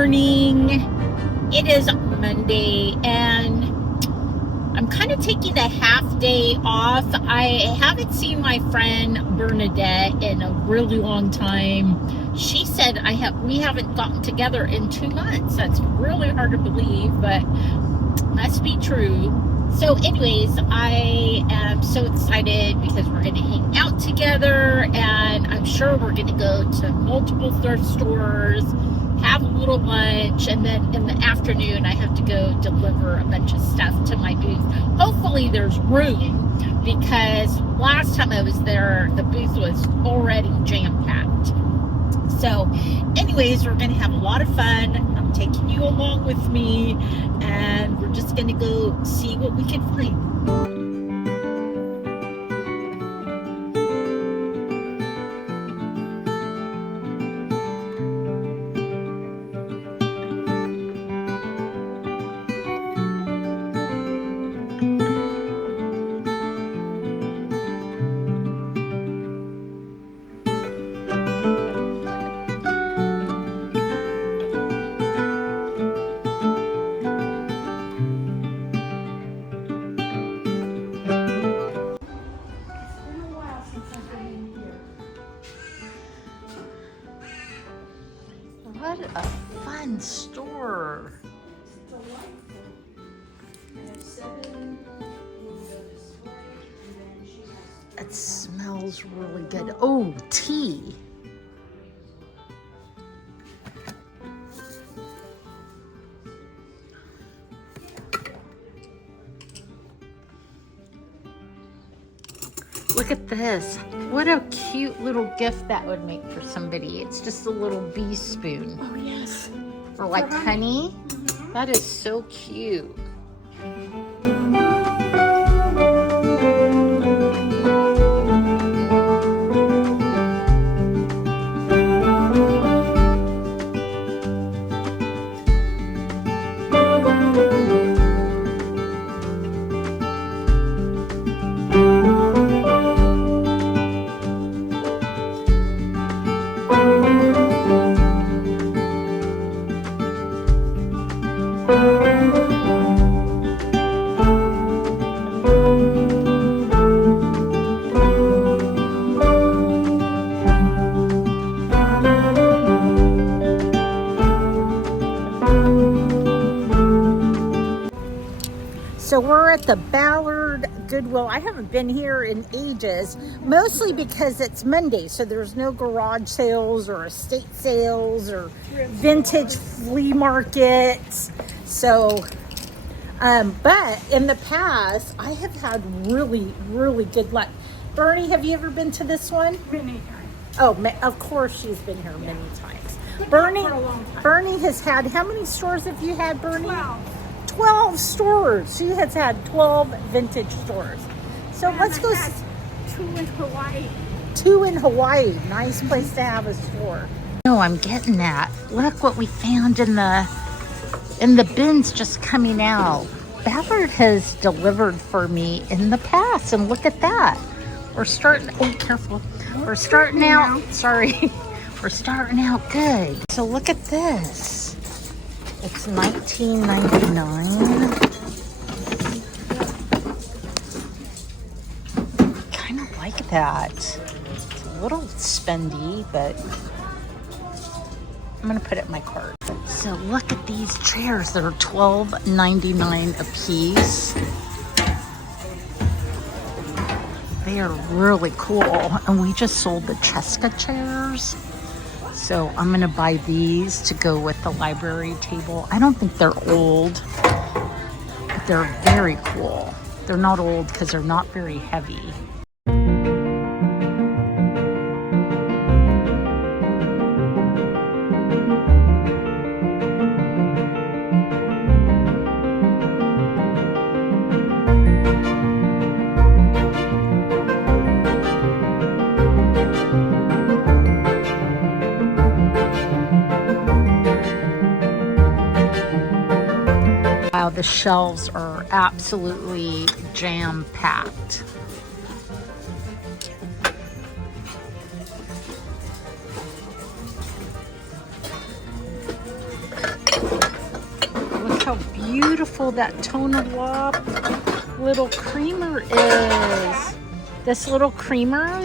morning. It is Monday and I'm kind of taking a half day off. I haven't seen my friend Bernadette in a really long time. She said we haven't gotten together in 2 months. That's really hard to believe, but must be true. So anyways, I am so excited because we're going to hang out together, and I'm sure we're going to go to multiple thrift stores, have a little lunch, and then in the afternoon I have to go deliver a bunch of stuff to my booth. Hopefully there's room, because last time I was there the booth was already jam-packed. So anyways, we're going to have a lot of fun. I'm taking you along with me, and we're just going to go see what we can find. What a fun store. It smells really good. Oh, tea. Look at this. What a cute little gift that would make for somebody. It's just a little bee spoon. Oh, yes. Or like honey. Mm-hmm. That is so cute. So we're at the Ballard Goodwill. I haven't been here in ages, mostly because it's Monday, so there's no garage sales or estate sales or vintage flea markets. So, but in the past, I have had really, really good luck. Bernie, have you ever been to this one? Many times. Oh, of course she's been here many times. But Bernie, not for a long time. Bernie has had, how many stores have you had, Bernie? 12. 12 stores. She has had 12 vintage stores. So And let's I go. had 2 in Hawaii. 2 in Hawaii. Nice place to have a store. No, I'm getting that. Look what we found in the bins just coming out. Ballard has delivered for me in the past, and look at that. We're starting. Oh, careful. We're starting out. Sorry. We're starting out good. So look at this. It's $19.99. Kind of like that. It's a little spendy, but I'm gonna put it in my cart. So look at these chairs. They're $12.99 a piece. They are really cool. And we just sold the Cheska chairs. So I'm gonna buy these to go with the library table. I don't think they're old, but they're very cool. They're not old because they're not very heavy. Wow, the shelves are absolutely jam-packed. beautiful that Tona Wap little creamer is. This little creamer,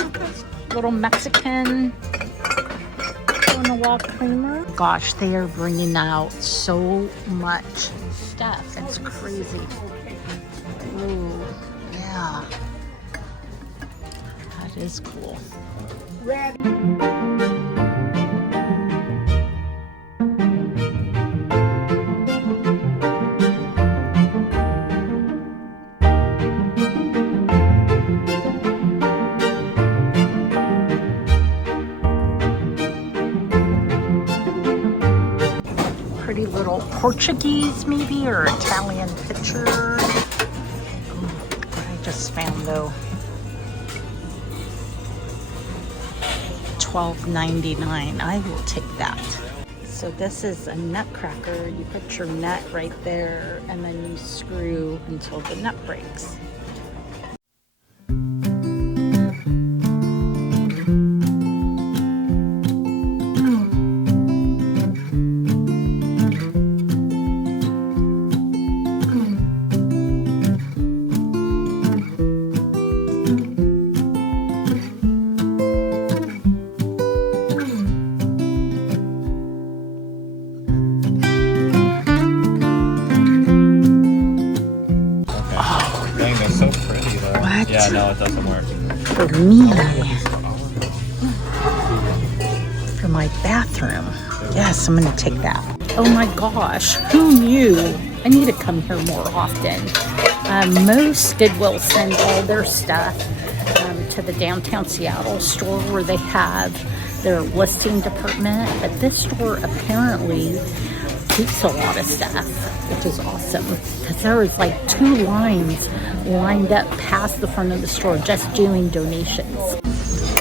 little Mexican Tona Wap creamer. Gosh, they are bringing out so much stuff. It's crazy. Ooh, yeah. That is cool. Pretty little Portuguese maybe, or Italian picture. I just found though. $12.99. I will take that. So this is a nutcracker. You put your nut right there and then you screw until the nut breaks. Yeah, no, it doesn't work. For me, for my bathroom. Yes, I'm gonna take that. Oh my gosh, who knew? I need to come here more often. Most Goodwill send all their stuff to the downtown Seattle store where they have their listing department, but this store apparently keeps a lot of stuff, which is awesome, because there was like 2 lines lined up past the front of the store just doing donations.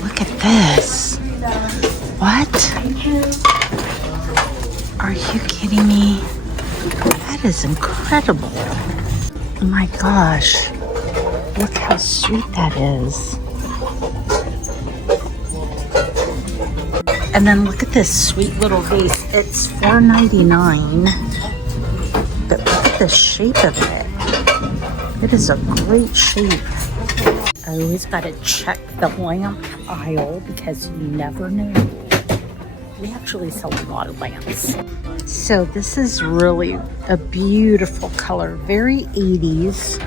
Look at this. What? Are you kidding me? That is incredible. Oh my gosh. Look how sweet that is. And then look at this sweet little vase. It's $4.99. But look at the shape of it. It is a great shape. I always got to check the lamp aisle because you never know. We actually sell a lot of lamps. So this is really a beautiful color. Very 80s.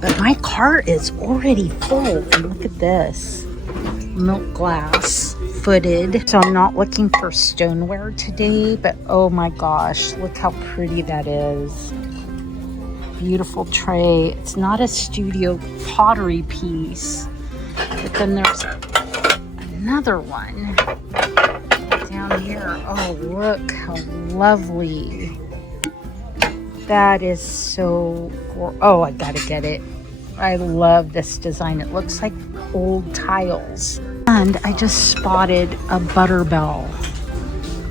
But my cart is already full. And look at this. Milk glass. Footed. So I'm not looking for stoneware today, but oh my gosh, look how pretty that is. Beautiful tray. It's not a studio pottery piece, but then there's another one down here. Oh, look how lovely. That is so oh, I gotta get it. I love this design. It looks like old tiles. And I just spotted a butter bell.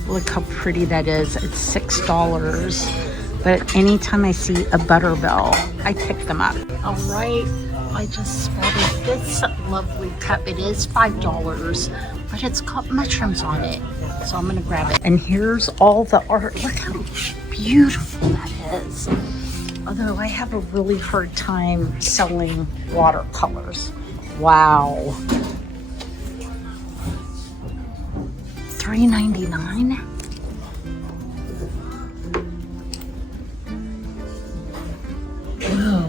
Look how pretty that is. It's $6. But anytime I see a butter bell, I pick them up. All right, I just spotted this lovely cup. It is $5, but it's got mushrooms on it. So I'm gonna grab it. And here's all the art. Look how beautiful that is. Although I have a really hard time selling watercolors. Wow. $3.99. Whoa.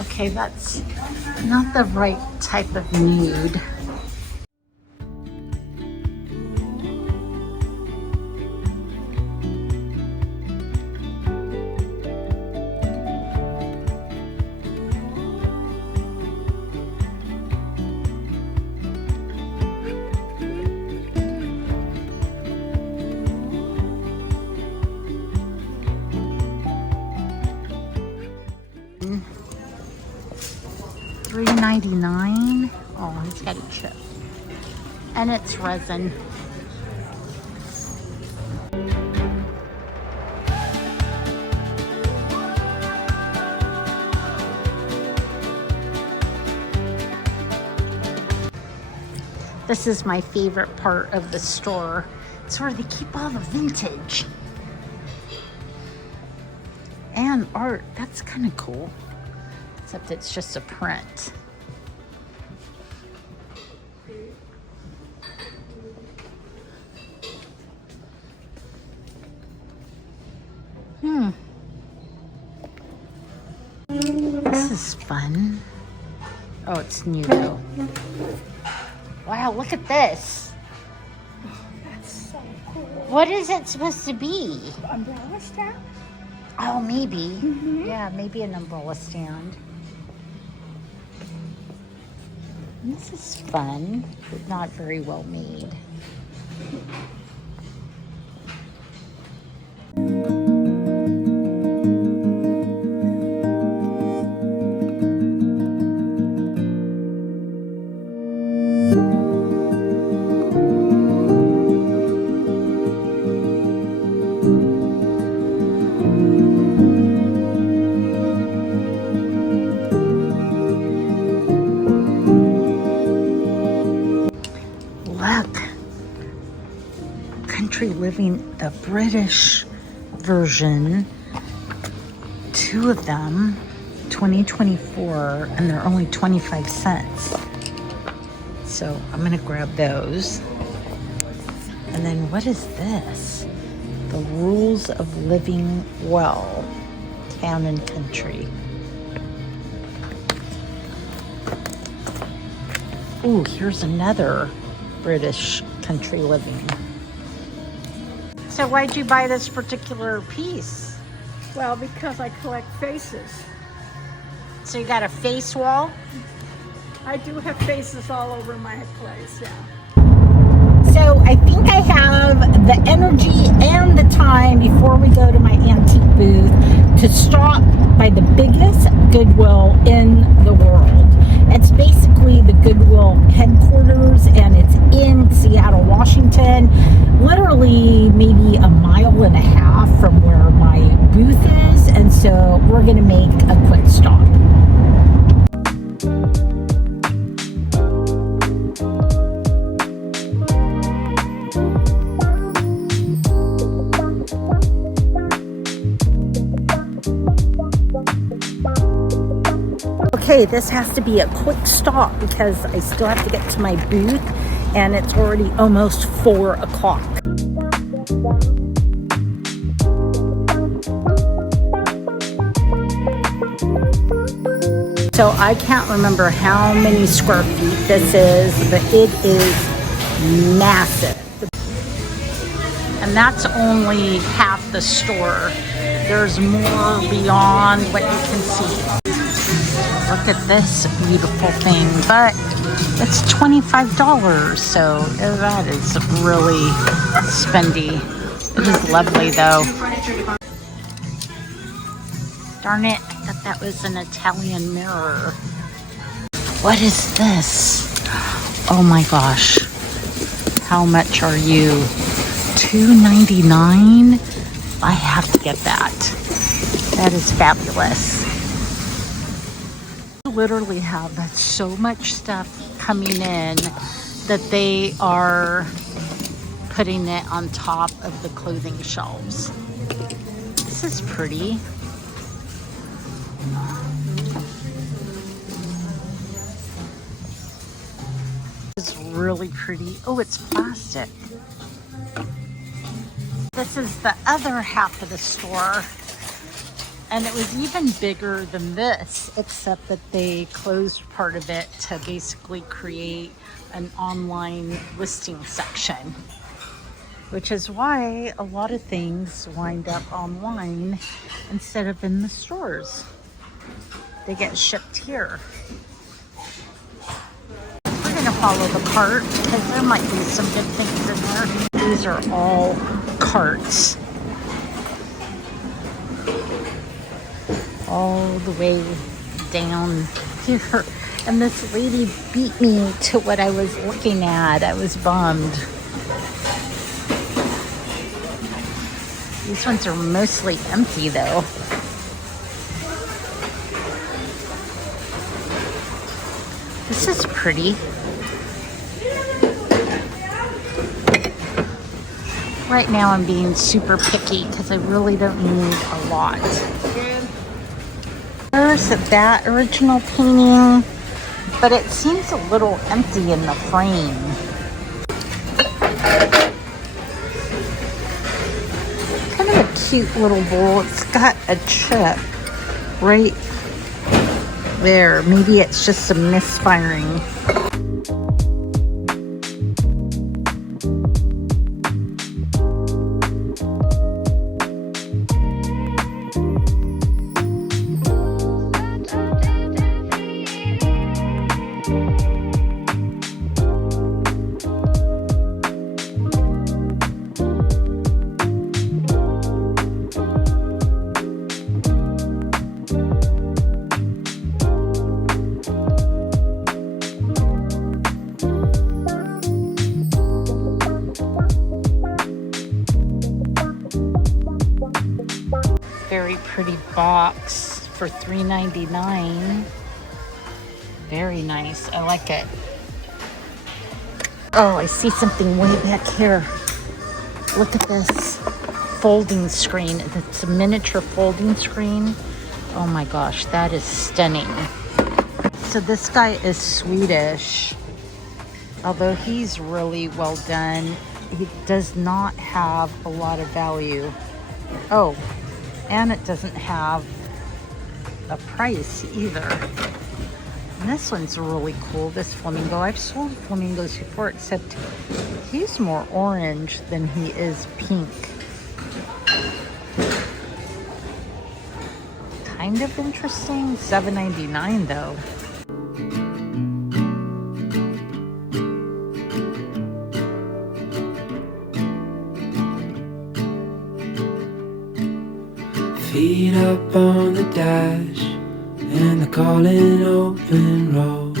Okay, that's not the right type of nude. $3.99. Oh, it's got a chip. And it's resin. This is my favorite part of the store. It's where they keep all the vintage. and art. That's kind of cool. Except it's just a print. This is fun. Oh, it's new though. Wow, look at this. That's so cool. What is it supposed to be? Umbrella stand? Oh, maybe. Yeah, maybe an umbrella stand. This is fun, but not very well made. Look, Country Living, the British version, 2 of them, 2024, and they're only 25 cents. So I'm gonna grab those. And then what is this? The Rules of Living Well, Town and Country. Ooh, here's another British Country Living. So why'd you buy this particular piece? Well, because I collect faces. So you got a face wall? I do have faces all over my place, yeah. So I think I have the energy and the time before we go to my antique booth to stop by the biggest Goodwill in the world. It's basically the Goodwill headquarters, and it's in Seattle, Washington, literally maybe a mile and a half from where my booth is, and so we're going to make a quick stop. Okay, this has to be a quick stop because I still have to get to my booth, and it's already almost 4 o'clock. So I can't remember how many square feet this is, but it is massive. And that's only half the store. There's more beyond what you can see. Look at this beautiful thing, but it's $25, so that is really spendy. It is lovely though. Darn it, I thought that was an Italian mirror. What is this? Oh my gosh. How much are you? $2.99? I have to get that. That is fabulous. Literally have so much stuff coming in that they are putting it on top of the clothing shelves. This is pretty. It's really pretty. Oh, it's plastic. This is the other half of the store. And it was even bigger than this, except that they closed part of it to basically create an online listing section, which is why a lot of things wind up online instead of in the stores. They get shipped here. We're gonna follow the cart because there might be some good things in there. These are all carts. All the way down here, and this lady beat me to what I was looking at. I was bummed. These ones are mostly empty though. This is pretty. Right now I'm being super picky because I really don't need a lot. there's that original painting, but it seems a little empty in the frame. Kind of a cute little bowl. It's got a chip right there. Maybe it's just some misfiring. Very pretty box for $3.99. Very nice. I like it. Oh, I see something way back here. Look at this folding screen. It's a miniature folding screen. Oh my gosh, that is stunning. So this guy is Swedish. Although he's really well done, he does not have a lot of value. Oh, and it doesn't have a price either. And this one's really cool, this flamingo. I've sold flamingos before, except he's more orange than he is pink. Kind of interesting. $7.99 though. Feet up on the dash and the calling open road.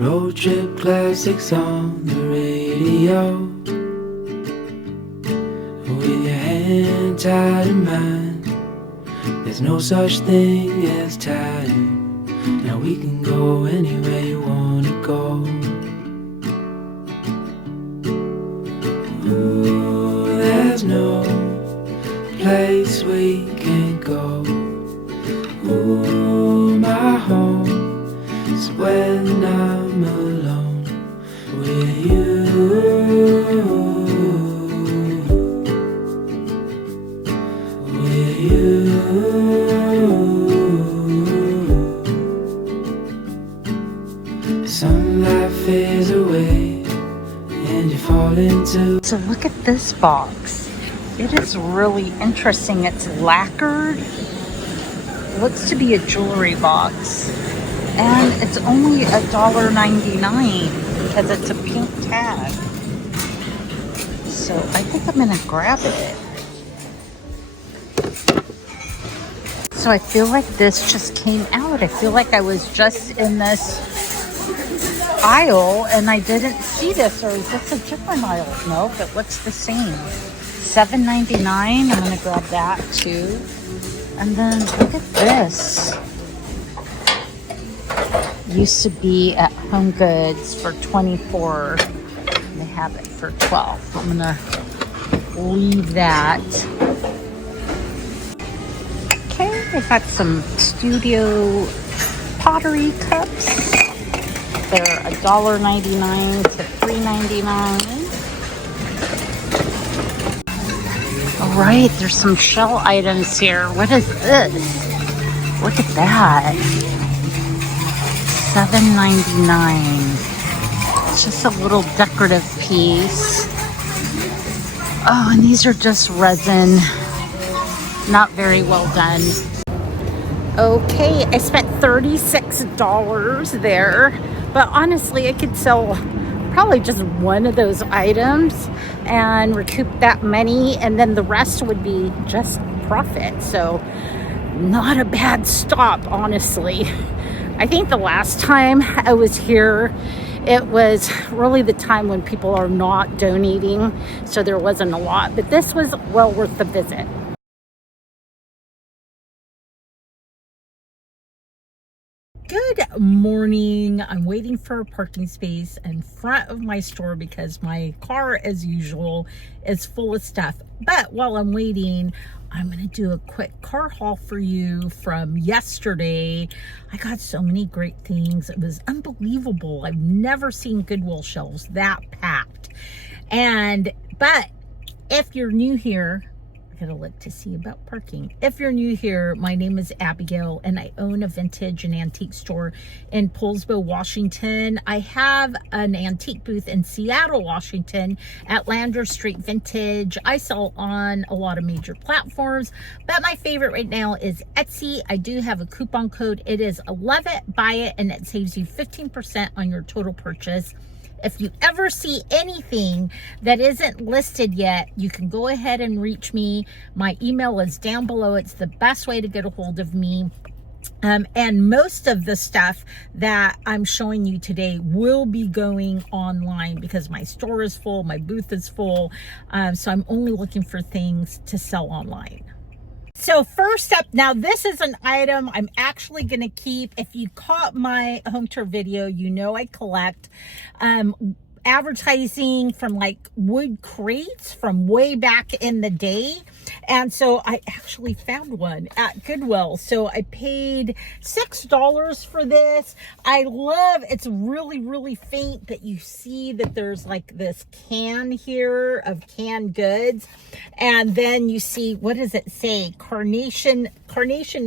Road trip classics on the radio. With your hand tied in mine, there's no such thing as time. Now we can go anywhere you wanna go. Ooh, there's no place we can't go. Ooh, my home is when I'm alone with you. With you. Sunlight fades away and you fall into. So look at this box. It is really interesting. It's lacquered. It looks to be a jewelry box. And it's only $1.99 because it's a pink tag. So I think I'm gonna grab it. So I feel like this just came out. I feel like I was just in this aisle and I didn't see this, or is this a different aisle? No, it looks the same. $7.99. I'm gonna grab that too. And then look at this. Used to be at Home Goods for $24. They have it for $12. I'm gonna leave that. Okay, they got some studio pottery cups. They're $1.99 to $3.99. All right, there's some shell items here. What is this? Look at that. $7.99. It's just a little decorative piece. Oh, and these are just resin. Not very well done. Okay, I spent $36 there, but honestly, I could sell probably just one of those items and recoup that money, and then the rest would be just profit. So not a bad stop, honestly. I think the last time I was here, it was really the time when people are not donating, so there wasn't a lot, but this was well worth the visit. Good morning. I'm waiting for a parking space in front of my store because my car, as usual, is full of stuff. But while I'm waiting, I'm going to do a quick car haul for you from yesterday. I got so many great things. It was unbelievable. I've never seen Goodwill shelves that packed. But if you're new here, I gotta look to see about parking. If you're new here, my name is Abigail and I own a vintage and antique store in Poulsbo, Washington. I have an antique booth in Seattle, Washington at Lander Street Vintage. I sell on a lot of major platforms, but my favorite right now is Etsy. I do have a coupon code. It is LOVEITBUYIT and it saves you 15% on your total purchase. If you ever see anything that isn't listed yet, you can go ahead and reach me. My email is down below. It's the best way to get a hold of me. And most of the stuff that I'm showing you today will be going online because my store is full, my booth is full. So I'm only looking for things to sell online. So first up, now this is an item I'm actually going to keep. If you caught my home tour video, you know I collect advertising from like wood crates from way back in the day. And so I actually found one at Goodwill. So I paid $6 for this. I love, it's really, really faint, but you see that there's like this can here of canned goods. And then you see, what does it say? Carnation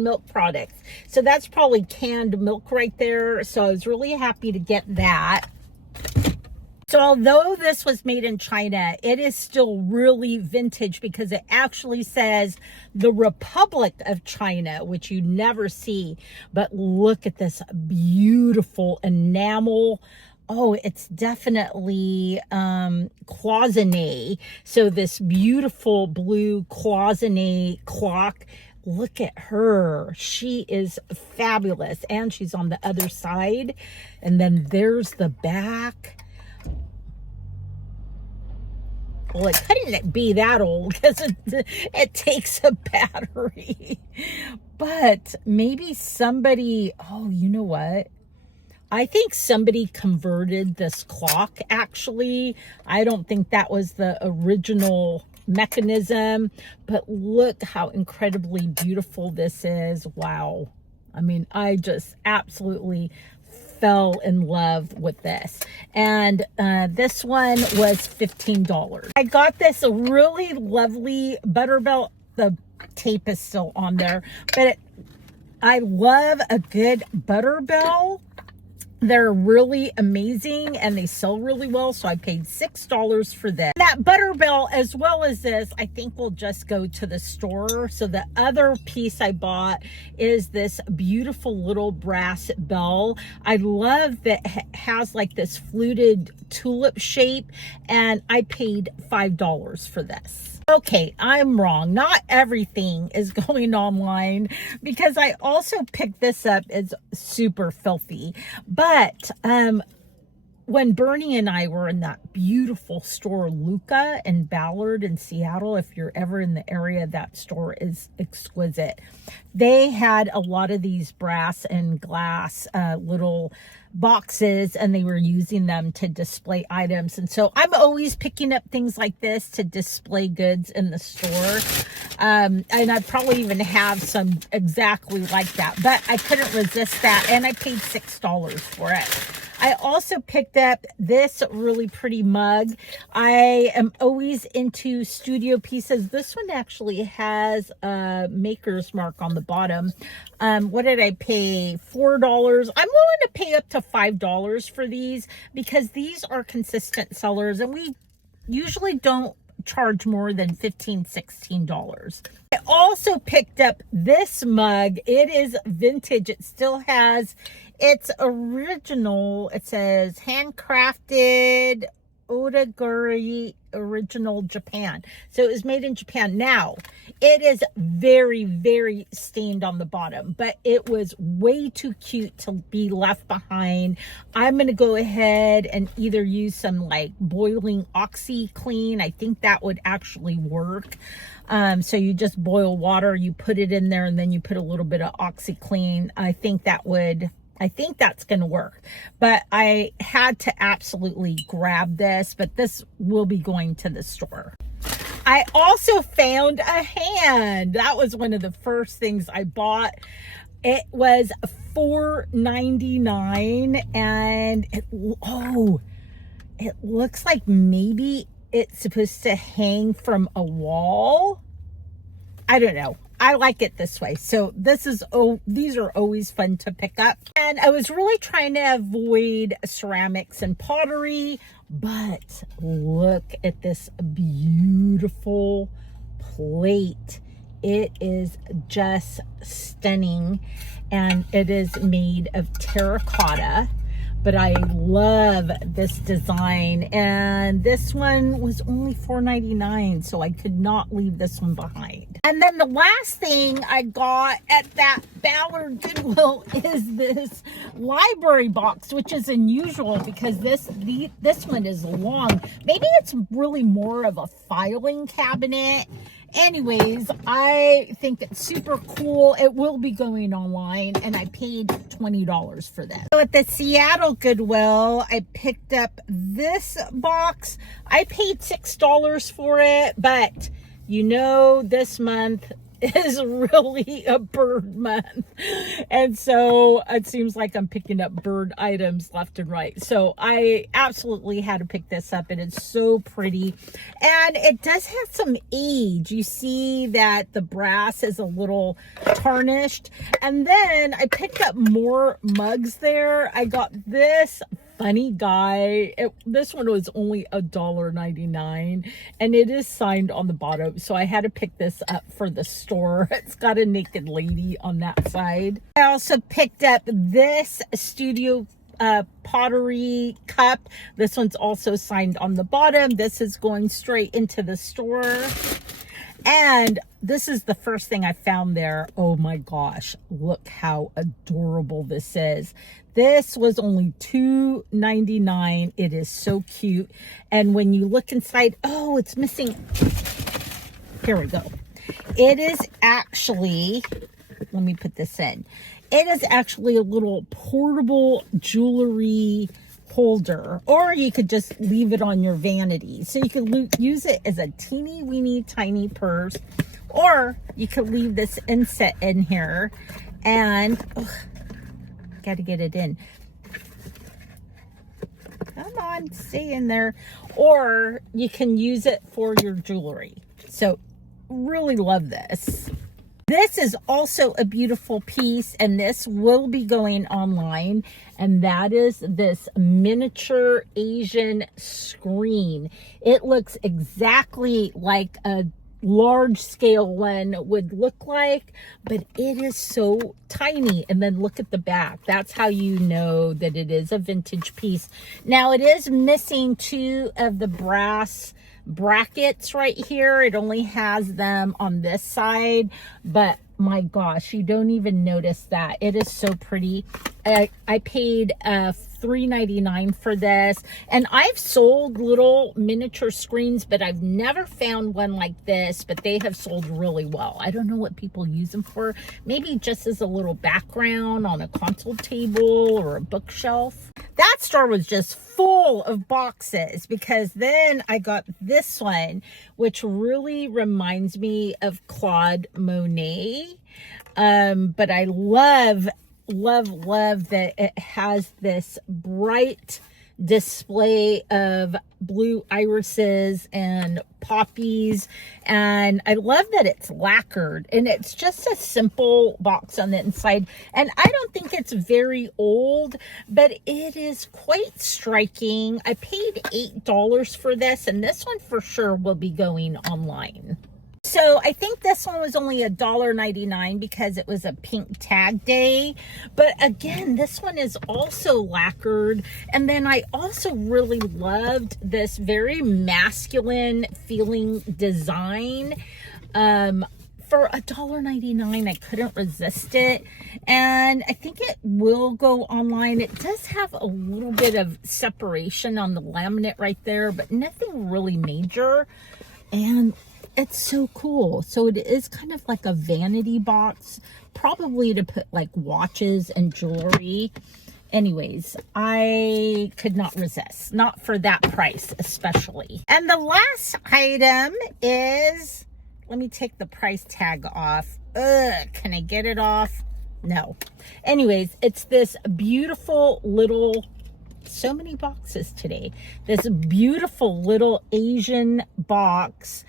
milk products. So that's probably canned milk right there. So I was really happy to get that. So although this was made in China, it is still really vintage because it actually says the Republic of China, which you never see. But look at this beautiful enamel. Oh, it's definitely cloisonné. So this beautiful blue cloisonné clock. Look at her. She is fabulous. And she's on the other side. And then there's the back. Well, it couldn't be that old because it takes a battery. But maybe somebody, oh, you know what? I think somebody converted this clock, actually. I don't think that was the original mechanism. But look how incredibly beautiful this is. Wow. I mean, I just absolutely fell in love with this. And this one was $15. I got this really lovely butter belt. The tape is still on there, but I love a good butter belt. They're really amazing and they sell really well. So I paid $6 for this. That butter bell, as well as this, I think will just go to the store. So the other piece I bought is this beautiful little brass bell. I love that it has like this fluted tulip shape, and I paid $5 for this. Okay, I'm wrong. Not everything is going online because I also picked this up. It's super filthy. But when Bernie and I were in that beautiful store, Luca and Ballard in Seattle, if you're ever in the area, that store is exquisite. They had a lot of these brass and glass little boxes, and they were using them to display items. And so I'm always picking up things like this to display goods in the store. And I probably even have some exactly like that, but I couldn't resist that. And I paid $6 for it. I also picked up this really pretty mug. I am always into studio pieces. This one actually has a maker's mark on the bottom. What did I pay? $4. I'm willing to pay up to $5 for these because these are consistent sellers and we usually don't charge more than $15, $16. I also picked up this mug. It is vintage. It still has its original. It says handcrafted Odaguri original Japan. So it was made in Japan. Now it is very, very stained on the bottom, but it was way too cute to be left behind. I'm going to go ahead and either use some like boiling OxyClean. I think that would actually work. So you just boil water, you put it in there, and then you put a little bit of OxyClean. I think that's going to work. But I had to absolutely grab this, but this will be going to the store. I also found a hand. That was one of the first things I bought. It was $4.99, and it looks like maybe it's supposed to hang from a wall. I don't know. I like it this way. So these are always fun to pick up. And I was really trying to avoid ceramics and pottery, but look at this beautiful plate. It is just stunning, and it is made of terracotta. But I love this design, and this one was only $4.99, so I could not leave this one behind. And then the last thing I got at that Ballard Goodwill is this library box, which is unusual because this one is long. Maybe it's really more of a filing cabinet. Anyways, I think it's super cool. It will be going online, and I paid $20 for this. So at the Seattle Goodwill, I picked up this box. I paid $6 for it, but you know, this month is really a bird month, and so it seems like I'm picking up bird items left and right. So I absolutely had to pick this up, and it's so pretty, and it does have some age. You see that the brass is a little tarnished. And then I picked up more mugs there. I got this funny guy. This one was only $1.99, and it is signed on the bottom, so I had to pick this up for the store. It's got a naked lady on that side. I also picked up this studio pottery cup. This one's also signed on the bottom. This is going straight into the store. And this is the first thing I found there. Oh my gosh, look how adorable this is. This was only $2.99. It is so cute. And when you look inside, oh, it's missing. Here we go. It is actually, let me put this in. It is actually a little portable jewelry holder, or you could just leave it on your vanity. So you could use it as a teeny weeny tiny purse, or you could leave this inset in here and got to get it in. Come on, stay in there. Or you can use it for your jewelry. So really love this. This is also a beautiful piece, and this will be going online, and that is this miniature Asian screen. It looks exactly like a large scale one would look like, but it is so tiny. And then look at the back. That's how you know that it is a vintage piece. Now it is missing two of the brass brackets right here. It only has them on this side, but my gosh, you don't even notice that. It is so pretty. I paid $3.99 for this, and I've sold little miniature screens, but I've never found one like this. But they have sold really well. I don't know what people use them for. Maybe just as a little background on a console table or a bookshelf. That store was just full of boxes, because then I got this one, which really reminds me of Claude Monet. But I love that it has this bright display of blue irises and poppies, and I love that it's lacquered, and it's just a simple box on the inside, and I don't think it's very old, but it is quite striking. I paid $8 for this, and this one for sure will be going online. So I think this one was only $1.99 because it was a pink tag day. But again, this one is also lacquered. And then I also really loved this very masculine feeling design. For $1.99, I couldn't resist it. And I think it will go online. It does have a little bit of separation on the laminate right there, but nothing really major. And it's so cool. So it is kind of like a vanity box, probably to put like watches and jewelry. anyways, I could not resist. Not for that price, especially. And the last item is, let me take the price tag off. Can I get it off? No. Anyways, it's this beautiful little, so many boxes today. This beautiful little Asian box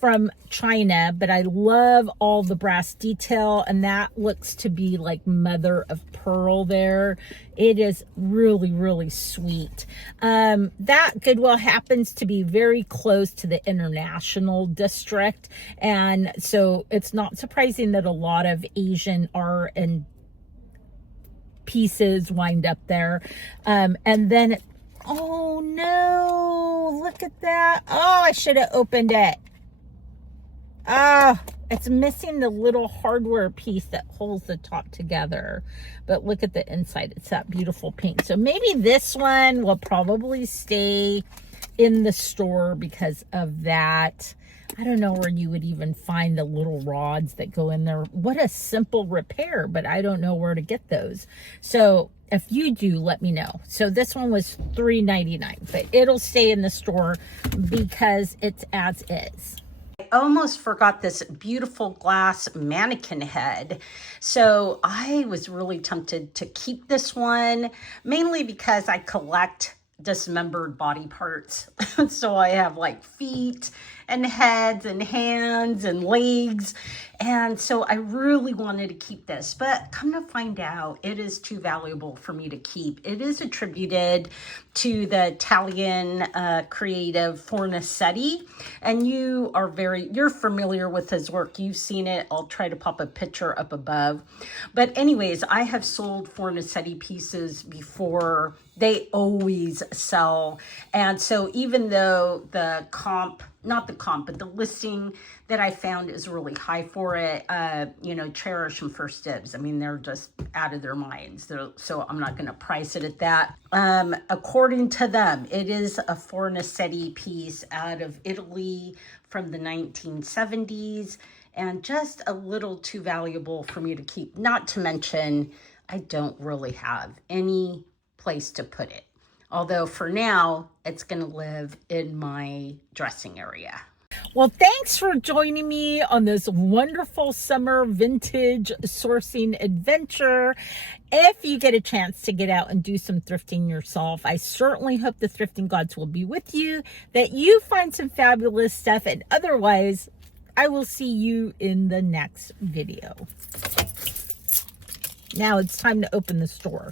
from China, but I love all the brass detail, and that looks to be like mother of pearl there. It is really, really sweet. That Goodwill happens to be very close to the international district, and so it's not surprising that a lot of Asian art and pieces wind up there. And then, oh no, look at that. Oh, I should have opened it. It's missing the little hardware piece that holds the top together. But look at the inside. It's that beautiful pink. So maybe this one will probably stay in the store because of that. I don't know where you would even find the little rods that go in there. What a simple repair, but I don't know where to get those. So if you do, let me know. So this one was $3.99, but it'll stay in the store because it's as is. I almost forgot this beautiful glass mannequin head. So I was really tempted to keep this one, mainly because I collect dismembered body parts. So I have like feet and heads and hands and legs. And so I really wanted to keep this, but come to find out, it is too valuable for me to keep. It is attributed to the Italian creative Fornasetti, and you're familiar with his work. You've seen it. I'll try to pop a picture up above. But anyways, I have sold Fornasetti pieces before. They always sell. And so even though the but the listing that I found is really high for it, Cherish and First Dibs. I mean, they're just out of their minds. So I'm not going to price it at that. According to them, it is a Fornasetti piece out of Italy from the 1970s, and just a little too valuable for me to keep. Not to mention, I don't really have any place to put it. Although for now, it's going to live in my dressing area. Well, thanks for joining me on this wonderful summer vintage sourcing adventure. If you get a chance to get out and do some thrifting yourself, I certainly hope the thrifting gods will be with you, that you find some fabulous stuff, and otherwise, I will see you in the next video. Now it's time to open the store.